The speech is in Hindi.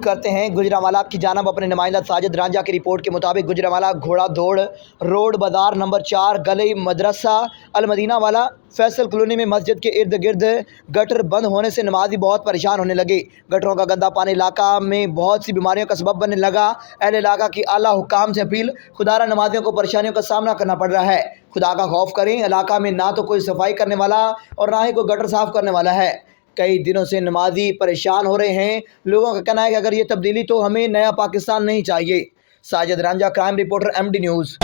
रुख करते हैं गुजरांवाला की जानब। अपने नुमाइंदा साजिद रांझा की रिपोर्ट के मुताबिक गुजरांवाला घोड़ा दौड़ रोड बाजार नंबर 4 गली मदरसा अलमदीना वाला फैसल कॉलोनी में मस्जिद के इर्द गिर्द गटर बंद होने से नमाजी बहुत परेशान होने लगे। गटरों का गंदा पानी इलाका में बहुत सी बीमारियों का सबब बनने लगा। अहले इलाका की आला हुकाम से अपील, खुदारा नमाजियों को परेशानियों का सामना करना पड़ रहा है। खुदा का खौफ करें, इलाका में ना तो कोई सफाई करने वाला और ना ही कोई गटर साफ करने वाला है। कई दिनों से नमाजी परेशान हो रहे हैं। लोगों का कहना है कि अगर ये तब्दीली तो हमें नया पाकिस्तान नहीं चाहिए। Sajid Ranjha, crime reporter, MD news.